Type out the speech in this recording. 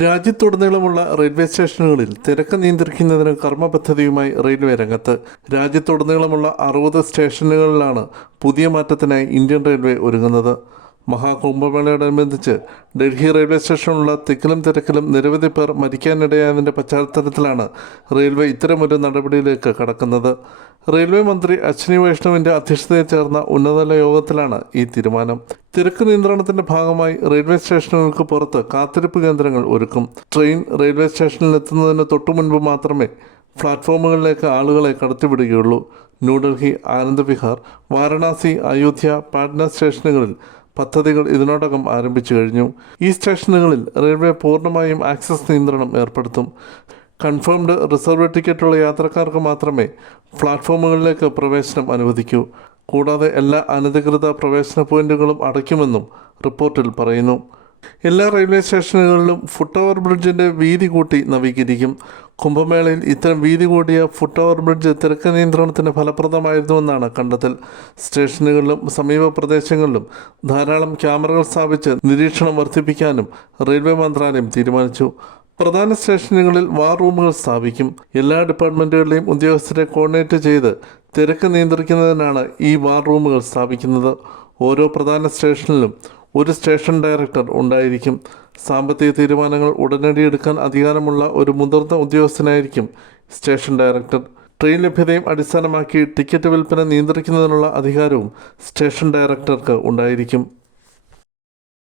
രാജ്യത്തുടനീളമുള്ള റെയിൽവേ സ്റ്റേഷനുകളിൽ തിരക്ക് നിയന്ത്രിക്കുന്നതിന് കർമ്മ പദ്ധതിയുമായി റെയിൽവേ രംഗത്ത്. രാജ്യത്തുടനീളമുള്ള അറുപത് സ്റ്റേഷനുകളിലാണ് പുതിയ മാറ്റത്തിനായി ഇന്ത്യൻ റെയിൽവേ ഒരുങ്ങുന്നത്. മഹാകുംഭമേളയോടനുബന്ധിച്ച് ഡൽഹി റെയിൽവേ സ്റ്റേഷനിലുള്ള തിക്കിലും തിരക്കിലും നിരവധി പേർ മരിക്കാനിടയായതിന്റെ പശ്ചാത്തലത്തിലാണ് റെയിൽവേ ഇത്തരമൊരു നടപടിയിലേക്ക് കടക്കുന്നത്. റെയിൽവേ മന്ത്രി അശ്വിനി വൈഷ്ണവിന്റെ അധ്യക്ഷതയിൽ ചേർന്ന ഉന്നതതല യോഗത്തിലാണ് ഈ തീരുമാനം. തിരക്ക് നിയന്ത്രണത്തിന്റെ ഭാഗമായി റെയിൽവേ സ്റ്റേഷനുകൾക്ക് പുറത്ത് കാത്തിരിപ്പ് കേന്ദ്രങ്ങൾ ഒരുക്കും. ട്രെയിൻ റെയിൽവേ സ്റ്റേഷനിൽ എത്തുന്നതിന് തൊട്ടു മുൻപ് മാത്രമേ പ്ലാറ്റ്ഫോമുകളിലേക്ക് ആളുകളെ കടത്തിവിടുകയുള്ളൂ. ന്യൂഡൽഹി ആനന്ദ് വിഹാർ വാരണാസി അയോധ്യ പാട്ന സ്റ്റേഷനുകളിൽ പദ്ധതികൾ ഇതിനോടകം ആരംഭിച്ചു കഴിഞ്ഞു. ഈ സ്റ്റേഷനുകളിൽ റെയിൽവേ പൂർണമായും ആക്സസ് നിയന്ത്രണം ഏർപ്പെടുത്തും. കൺഫേംഡ് റിസർവ് ടിക്കറ്റുള്ള യാത്രക്കാർക്ക് മാത്രമേ പ്ലാറ്റ്ഫോമുകളിലേക്ക് പ്രവേശനം അനുവദിക്കൂ. കൂടാതെ എല്ലാ അനധികൃത പ്രവേശന പോയിന്റുകളും അടയ്ക്കുമെന്നും റിപ്പോർട്ടിൽ പറയുന്നു. എല്ലാ റെയിൽവേ സ്റ്റേഷനുകളിലും ഫുട് ഓവർ ബ്രിഡ്ജിന്റെ വീതി കൂട്ടി നവീകരിക്കും. കുംഭമേളയിൽ ഇത്തരം വീതി കൂടിയ ഫുട് ഓവർ ബ്രിഡ്ജ് തിരക്ക് നിയന്ത്രണത്തിന് ഫലപ്രദമായിരുന്നുവെന്നാണ് കണ്ടെത്തൽ. സ്റ്റേഷനുകളിലും സമീപ പ്രദേശങ്ങളിലും ധാരാളം ക്യാമറകൾ സ്ഥാപിച്ച് നിരീക്ഷണം വർദ്ധിപ്പിക്കാനും റെയിൽവേ മന്ത്രാലയം തീരുമാനിച്ചു. പ്രധാന സ്റ്റേഷനുകളിൽ വാർ റൂമുകൾ സ്ഥാപിക്കും. എല്ലാ ഡിപ്പാർട്ട്മെന്റുകളിലെയും ഉദ്യോഗസ്ഥരെ കോർഡിനേറ്റ് ചെയ്ത് തിരക്ക് നിയന്ത്രിക്കുന്നതിനാണ് ഈ വാർ റൂമുകൾ സ്ഥാപിക്കുന്നത്. ഓരോ പ്രധാന സ്റ്റേഷനിലും ഒരു സ്റ്റേഷൻ ഡയറക്ടർ ഉണ്ടായിരിക്കും. സാമ്പത്തിക തീരുമാനങ്ങൾ ഉടനടി എടുക്കാൻ അധികാരമുള്ള ഒരു മുതിർന്ന ഉദ്യോഗസ്ഥനായിരിക്കും സ്റ്റേഷൻ ഡയറക്ടർ. ട്രെയിൻ ലഭ്യതയും അടിസ്ഥാനമാക്കി ടിക്കറ്റ് വിൽപ്പന നിയന്ത്രിക്കുന്നതിനുള്ള അധികാരവും സ്റ്റേഷൻ ഡയറക്ടർക്ക് ഉണ്ടായിരിക്കും.